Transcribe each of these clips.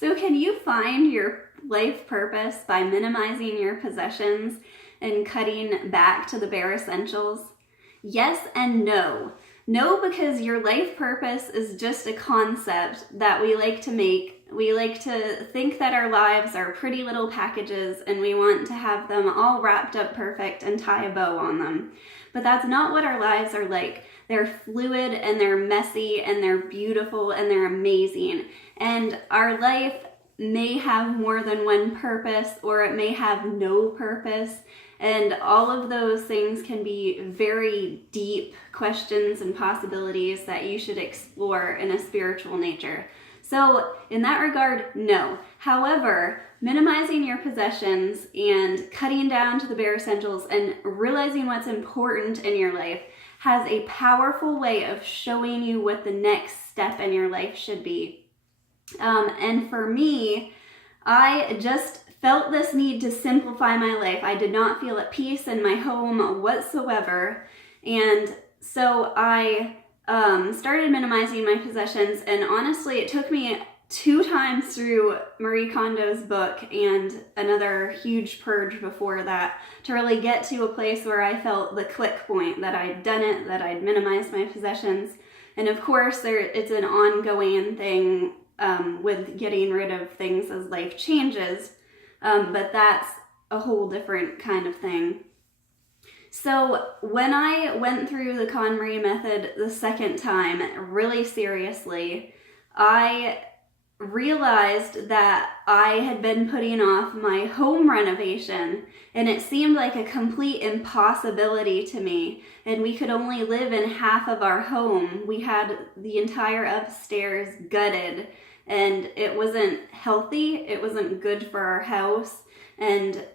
So can you find your life purpose by minimizing your possessions and cutting back to the bare essentials? Yes and no. No, because your life purpose is just a concept that we like to make. We like to think that our lives are pretty little packages and we want to have them all wrapped up perfect and tie a bow on them. But that's not what our lives are like. They're fluid and they're messy and they're beautiful and they're amazing. And our life may have more than one purpose, or it may have no purpose. And all of those things can be very deep questions and possibilities that you should explore in a spiritual nature. So in that regard, no. However, minimizing your possessions and cutting down to the bare essentials and realizing what's important in your life has a powerful way of showing you what the next step in your life should be. And for me, I just felt this need to simplify my life. I did not feel at peace in my home whatsoever. And so I started minimizing my possessions, and honestly, it took me 2 times through Marie Kondo's book and another huge purge before that to really get to a place where I felt the click point that I'd done it, that I'd minimized my possessions. And of course, it's an ongoing thing with getting rid of things as life changes, but that's a whole different kind of thing. So when I went through the KonMari method the second time, really seriously, I realized that I had been putting off my home renovation, and it seemed like a complete impossibility to me. And we could only live in half of our home. We had the entire upstairs gutted, and it wasn't healthy. It wasn't good for our house. And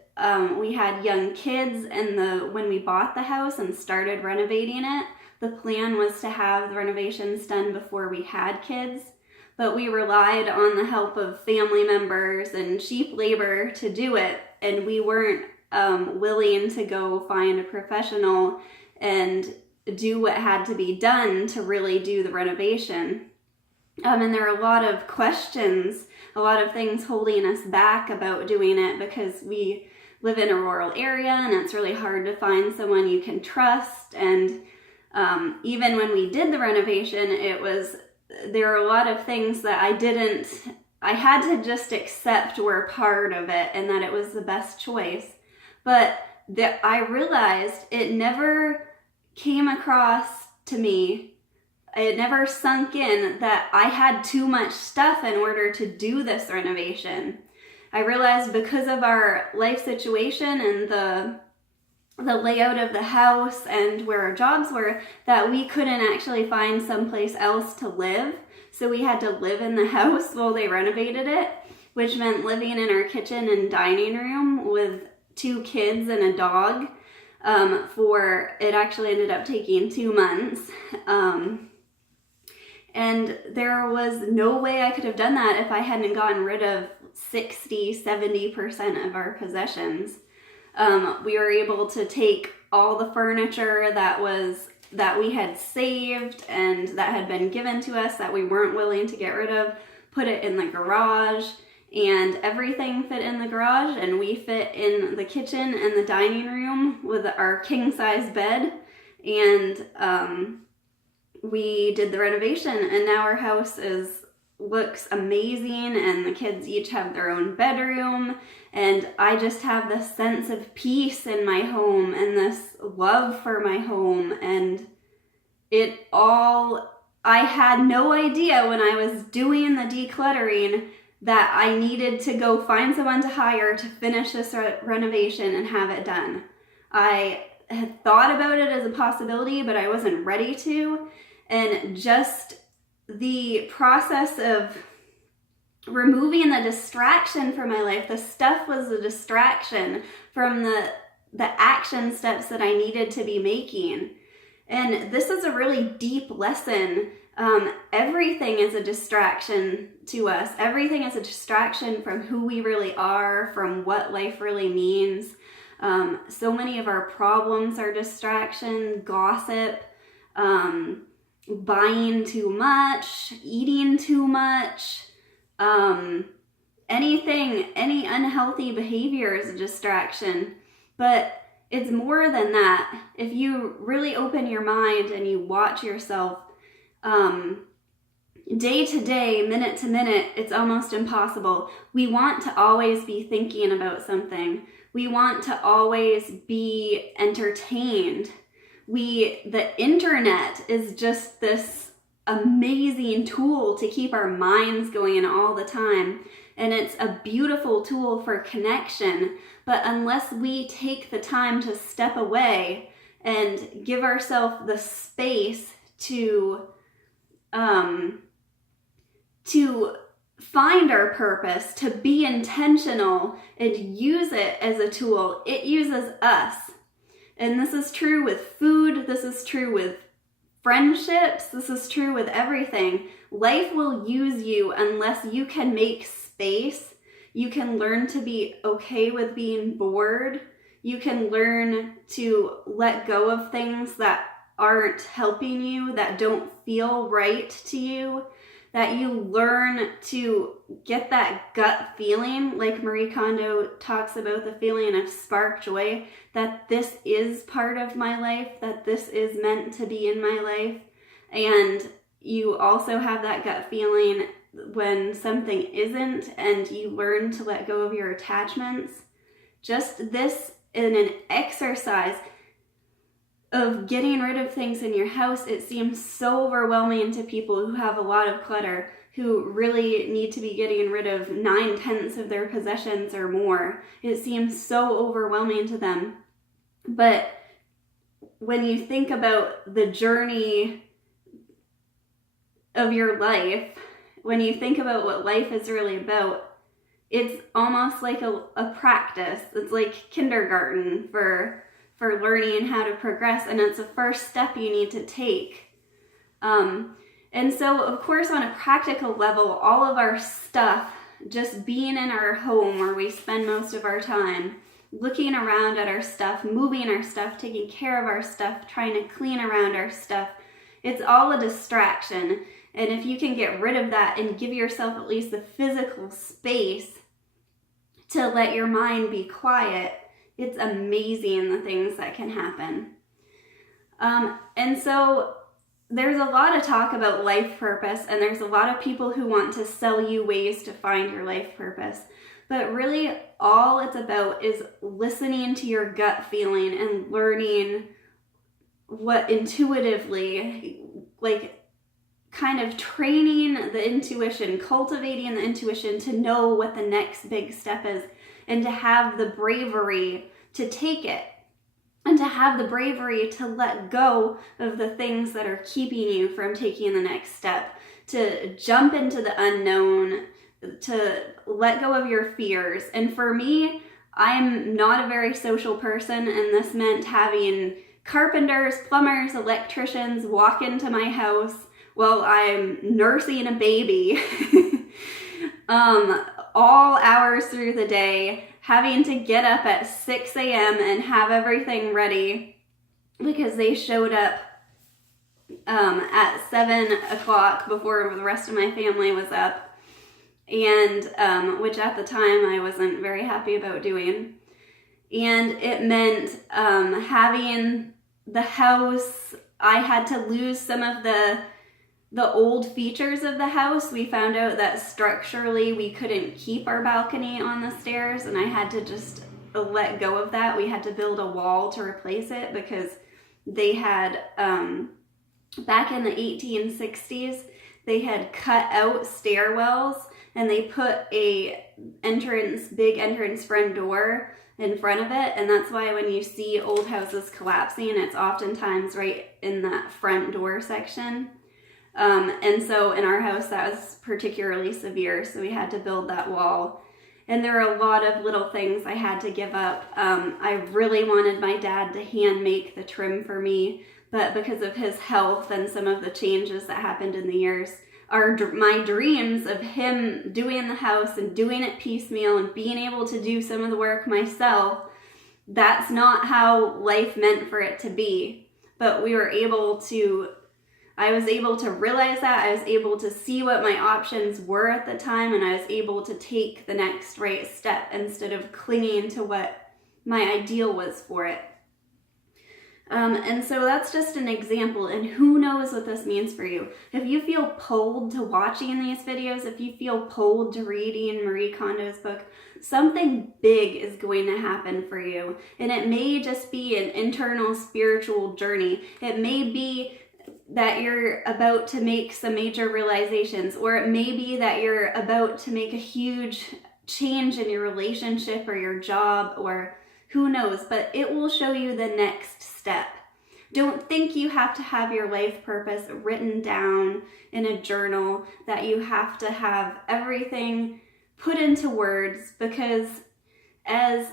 we had young kids, and when we bought the house and started renovating it, the plan was to have the renovations done before we had kids. But we relied on the help of family members and cheap labor to do it, and we weren't willing to go find a professional and do what had to be done to really do the renovation. And there are a lot of questions, a lot of things holding us back about doing it because we live in a rural area and it's really hard to find someone you can trust. And even when we did the renovation, there were a lot of things that I had to just accept were part of it and that it was the best choice. But I realized it never came across to me, it never sunk in that I had too much stuff in order to do this renovation. I realized because of our life situation and the layout of the house and where our jobs were, that we couldn't actually find someplace else to live. So we had to live in the house while they renovated it, which meant living in our kitchen and dining room with 2 kids and a dog. It actually ended up taking 2 months. And there was no way I could have done that if I hadn't gotten rid of 60-70% of our possessions. We were able to take all the furniture that we had saved and that had been given to us that we weren't willing to get rid of, put it in the garage, and everything fit in the garage, and we fit in the kitchen and the dining room with our king-size bed, and we did the renovation, and now our house looks amazing, and the kids each have their own bedroom, and I just have this sense of peace in my home and this love for my home. And I had no idea when I was doing the decluttering that I needed to go find someone to hire to finish this renovation and have it done. I had thought about it as a possibility, but I wasn't ready to. And just the process of removing the distraction from my life, the stuff was a distraction from the action steps that I needed to be making. And this is a really deep lesson. Everything is a distraction to us. Everything is a distraction from who we really are, from what life really means. So many of our problems are distraction, gossip, buying too much, eating too much, any unhealthy behavior is a distraction. But it's more than that. If you really open your mind and you watch yourself, day to day, minute to minute, it's almost impossible. We want to always be thinking about something. We want to always be entertained. The internet is just this amazing tool to keep our minds going all the time. And it's a beautiful tool for connection. But unless we take the time to step away and give ourselves the space to find our purpose, to be intentional and use it as a tool, it uses us. And this is true with food, this is true with friendships, this is true with everything. Life will use you unless you can make space. You can learn to be okay with being bored. You can learn to let go of things that aren't helping you, that don't feel right to you, that you learn to get that gut feeling, like Marie Kondo talks about, the feeling of spark joy, that this is part of my life, that this is meant to be in my life. And you also have that gut feeling when something isn't, and you learn to let go of your attachments. Just this in an exercise of getting rid of things in your house, it seems so overwhelming to people who have a lot of clutter, who really need to be getting rid of 9/10 of their possessions or more. It seems so overwhelming to them. But when you think about the journey of your life, when you think about what life is really about, it's almost like a practice. It's like kindergarten for learning how to progress, and it's the first step you need to take. And so, of course, on a practical level, all of our stuff, just being in our home where we spend most of our time, looking around at our stuff, moving our stuff, taking care of our stuff, trying to clean around our stuff, it's all a distraction. And if you can get rid of that and give yourself at least the physical space to let your mind be quiet, it's amazing the things that can happen. And so there's a lot of talk about life purpose, and there's a lot of people who want to sell you ways to find your life purpose. But really all it's about is listening to your gut feeling and learning what intuitively, like kind of training the intuition, cultivating the intuition to know what the next big step is, and to have the bravery to take it, and to have the bravery to let go of the things that are keeping you from taking the next step, to jump into the unknown, to let go of your fears. And for me, I'm not a very social person, and this meant having carpenters, plumbers, electricians walk into my house while I'm nursing a baby all hours through the day, having to get up at 6 a.m. and have everything ready because they showed up at 7 o'clock before the rest of my family was up, and which at the time I wasn't very happy about doing. And it meant having the house, I had to lose some of the old features of the house. We found out that structurally we couldn't keep our balcony on the stairs, and I had to just let go of that. We had to build a wall to replace it because they had, back in the 1860s, they had cut out stairwells, and they put a big entrance front door in front of it, and that's why when you see old houses collapsing, it's oftentimes right in that front door section. And so in our house, that was particularly severe, so we had to build that wall. And there are a lot of little things I had to give up. I really wanted my dad to hand make the trim for me, but because of his health and some of the changes that happened in the years, my dreams of him doing the house and doing it piecemeal and being able to do some of the work myself, that's not how life meant for it to be. But we were able to I was able to realize that. I was able to see what my options were at the time, and I was able to take the next right step instead of clinging to what my ideal was for it. And so that's just an example, and who knows what this means for you. If you feel pulled to watching these videos, if you feel pulled to reading Marie Kondo's book, something big is going to happen for you. And it may just be an internal spiritual journey. It may be that you're about to make some major realizations, or it may be that you're about to make a huge change in your relationship or your job, or who knows, but it will show you the next step. Don't think you have to have your life purpose written down in a journal, that you have to have everything put into words, because as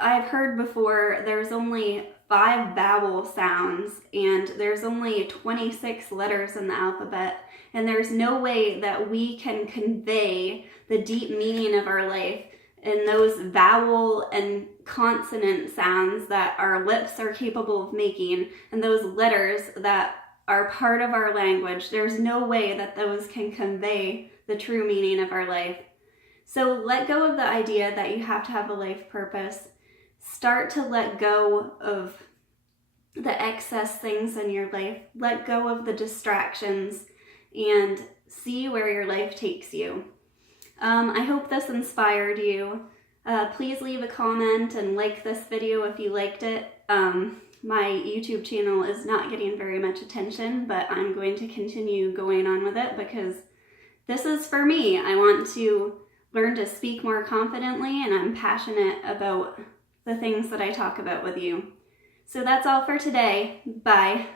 I've heard before, there's only 5 vowel sounds and there's only 26 letters in the alphabet, and there's no way that we can convey the deep meaning of our life in those vowel and consonant sounds that our lips are capable of making, and those letters that are part of our language. There's no way that those can convey the true meaning of our life. So let go of the idea that you have to have a life purpose. Start to let go of the excess things in your life. Let go of the distractions and see where your life takes you. I hope this inspired you. Please leave a comment and like this video if you liked it. My YouTube channel is not getting very much attention, but I'm going to continue going on with it because this is for me. I want to learn to speak more confidently, and I'm passionate about the things that I talk about with you. So that's all for today. Bye.